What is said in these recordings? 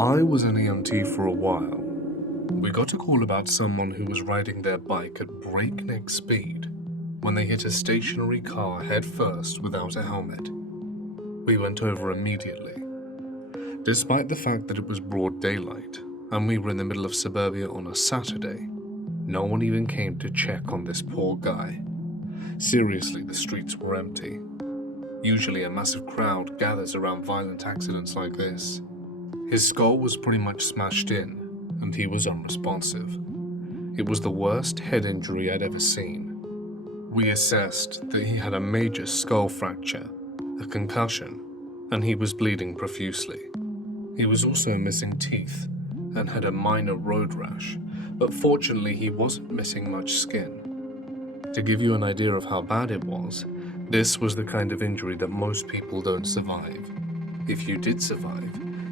I was an EMT for a while. We got a call about someone who was riding their bike at breakneck speed when they hit a stationary car head first without a helmet. We went over immediately. Despite the fact that it was broad daylight and we were in the middle of suburbia on a Saturday, no one even came to check on this poor guy. Seriously, the streets were empty. Usually a massive crowd gathers around violent accidents like this. His skull was pretty much smashed in, and he was unresponsive. It was the worst head injury I'd ever seen. We assessed that he had a major skull fracture, a concussion, and he was bleeding profusely. He was also missing teeth and had a minor road rash, but fortunately he wasn't missing much skin. To give you an idea of how bad it was, this was the kind of injury that most people don't survive. If you did survive,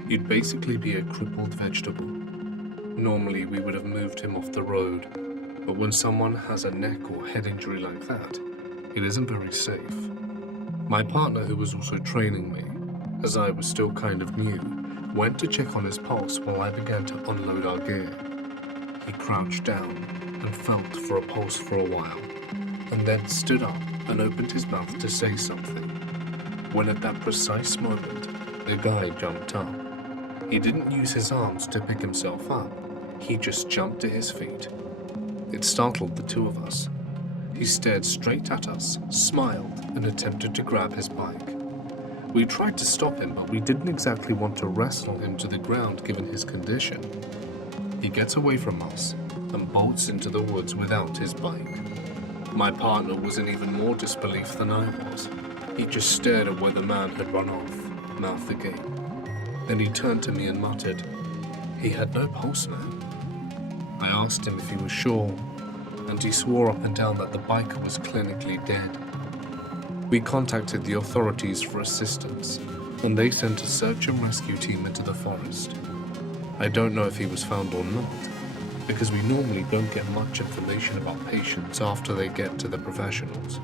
you'd basically be a crippled vegetable. Normally we would have moved him off the road, but when someone has a neck or head injury like that, it isn't very safe. My partner, who was also training me, as I was still kind of new, went to check on his pulse while I began to unload our gear. He crouched down and felt for a pulse for a while, and then stood up and opened his mouth to say something. When at that precise moment, the guy jumped up. He didn't use his arms to pick himself up. He just jumped to his feet. It startled the two of us. He stared straight at us, smiled, and attempted to grab his bike. We tried to stop him, but we didn't exactly want to wrestle him to the ground given his condition. He gets away from us and bolts into the woods without his bike. My partner was in even more disbelief than I was. He just stared at where the man had run off, mouth agape. Then he turned to me and muttered, "He had no pulse, man." I asked him if he was sure, and he swore up and down that the biker was clinically dead. We contacted the authorities for assistance, and they sent a search and rescue team into the forest. I don't know if he was found or not, because we normally don't get much information about patients after they get to the professionals.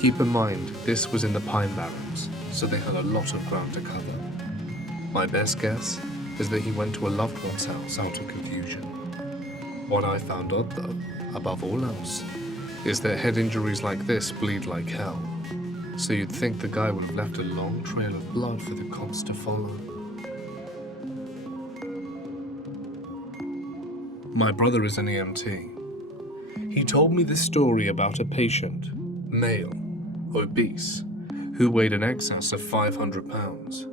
Keep in mind, this was in the Pine Barrens, so they had a lot of ground to cover. My best guess is that he went to a loved one's house out of confusion. What I found odd though, above all else, is that head injuries like this bleed like hell, so you'd think the guy would have left a long trail of blood for the cops to follow. My brother is an EMT. He told me this story about a patient, male, obese, who weighed in excess of 500 pounds.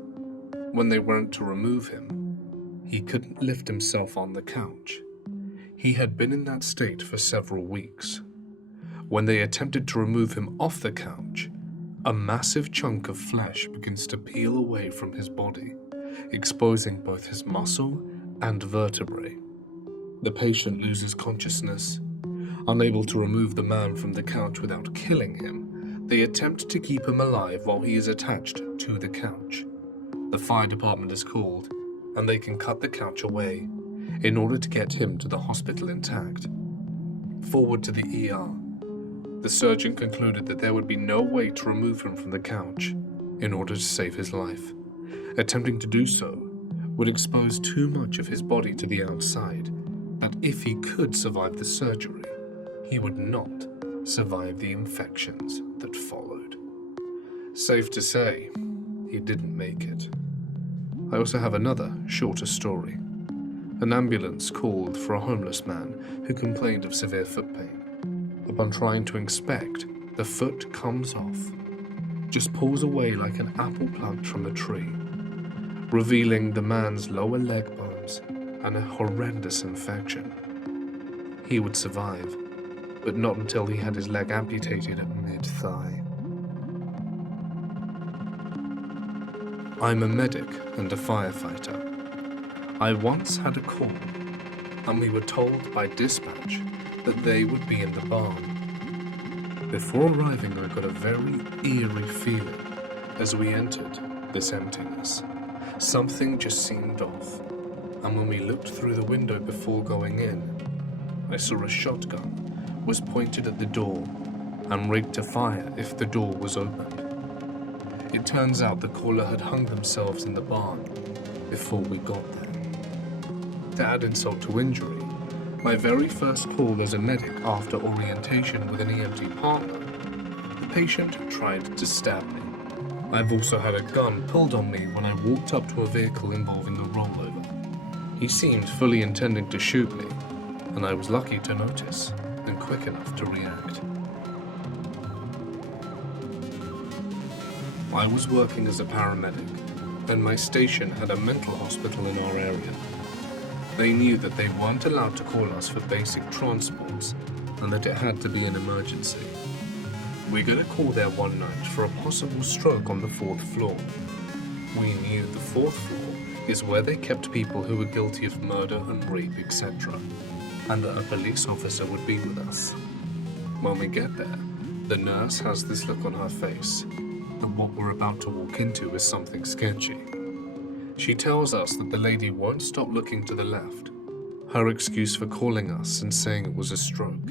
When they went to remove him, he couldn't lift himself on the couch. He had been in that state for several weeks. When they attempted to remove him off the couch, a massive chunk of flesh begins to peel away from his body, exposing both his muscle and vertebrae. The patient loses consciousness. Unable to remove the man from the couch without killing him, they attempt to keep him alive while he is attached to the couch. The fire department is called, and they can cut the couch away in order to get him to the hospital intact. Forward to the ER. The surgeon concluded that there would be no way to remove him from the couch in order to save his life. Attempting to do so would expose too much of his body to the outside, that if he could survive the surgery, he would not survive the infections that followed. Safe to say, he didn't make it. I also have another, shorter story. An ambulance called for a homeless man who complained of severe foot pain. Upon trying to inspect, the foot comes off, just pulls away like an apple plucked from a tree, revealing the man's lower leg bones and a horrendous infection. He would survive, but not until he had his leg amputated at mid-thigh. I'm a medic and a firefighter. I once had a call, and we were told by dispatch that they would be in the barn. Before arriving, I got a very eerie feeling as we entered this emptiness. Something just seemed off, and when we looked through the window before going in, I saw a shotgun was pointed at the door and rigged to fire if the door was opened. It turns out the caller had hung themselves in the barn before we got there. To add insult to injury, my very first call as a medic after orientation with an EMT partner, the patient tried to stab me. I've also had a gun pulled on me when I walked up to a vehicle involving a rollover. He seemed fully intending to shoot me, and I was lucky to notice and quick enough to react. I was working as a paramedic, and my station had a mental hospital in our area. They knew that they weren't allowed to call us for basic transports and that it had to be an emergency. We got a call there one night for a possible stroke on the 4th floor. We knew the 4th floor is where they kept people who were guilty of murder and rape, etc., and that a police officer would be with us. When we get there, the nurse has this look on her face that what we're about to walk into is something sketchy. She tells us that the lady won't stop looking to the left, her excuse for calling us and saying it was a stroke,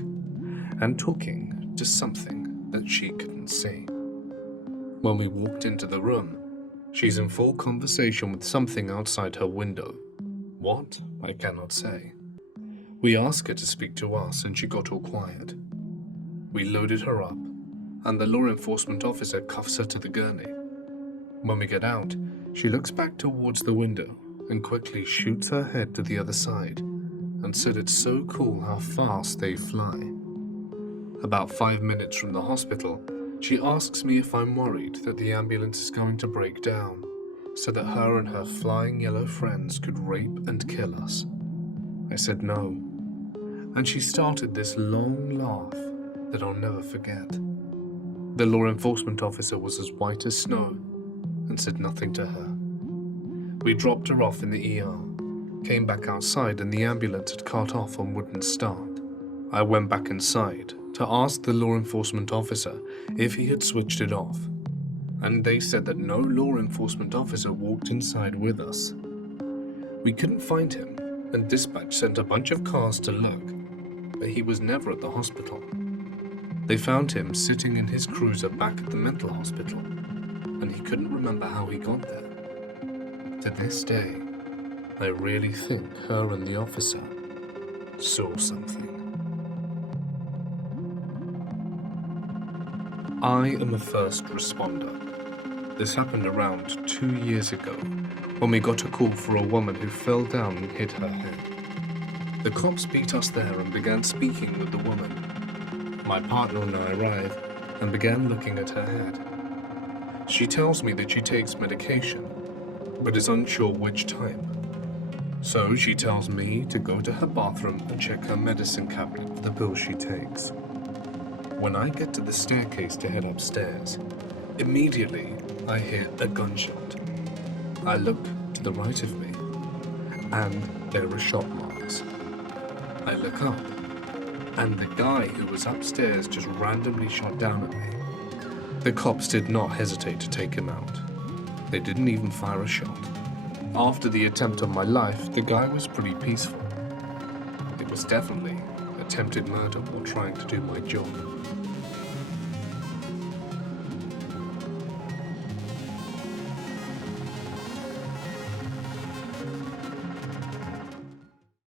and talking to something that she couldn't see. When we walked into the room, she's in full conversation with something outside her window. What? I cannot say. We asked her to speak to us and she got all quiet. We loaded her up, and the law enforcement officer cuffs her to the gurney. When we get out, she looks back towards the window and quickly shoots her head to the other side and said it's so cool how fast they fly. About 5 minutes from the hospital, she asks me if I'm worried that the ambulance is going to break down so that her and her flying yellow friends could rape and kill us. I said no, and she started this long laugh that I'll never forget. The law enforcement officer was as white as snow and said nothing to her. We dropped her off in the ER, came back outside and the ambulance had cut off and wouldn't start. I went back inside to ask the law enforcement officer if he had switched it off, and they said that no law enforcement officer walked inside with us. We couldn't find him, and dispatch sent a bunch of cars to look, but he was never at the hospital. They found him sitting in his cruiser back at the mental hospital, and he couldn't remember how he got there. To this day, I really think her and the officer saw something. I am a first responder. This happened around 2 years ago when we got a call for a woman who fell down and hit her head. The cops beat us there and began speaking with the woman. My partner and I arrived and began looking at her head. She tells me that she takes medication, but is unsure which type. So she tells me to go to her bathroom and check her medicine cabinet for the pills she takes. When I get to the staircase to head upstairs, immediately I hear a gunshot. I look to the right of me, and there are shot marks. I look up, and the guy who was upstairs just randomly shot down at me. The cops did not hesitate to take him out. They didn't even fire a shot. After the attempt on my life, the guy was pretty peaceful. It was definitely attempted murder while trying to do my job.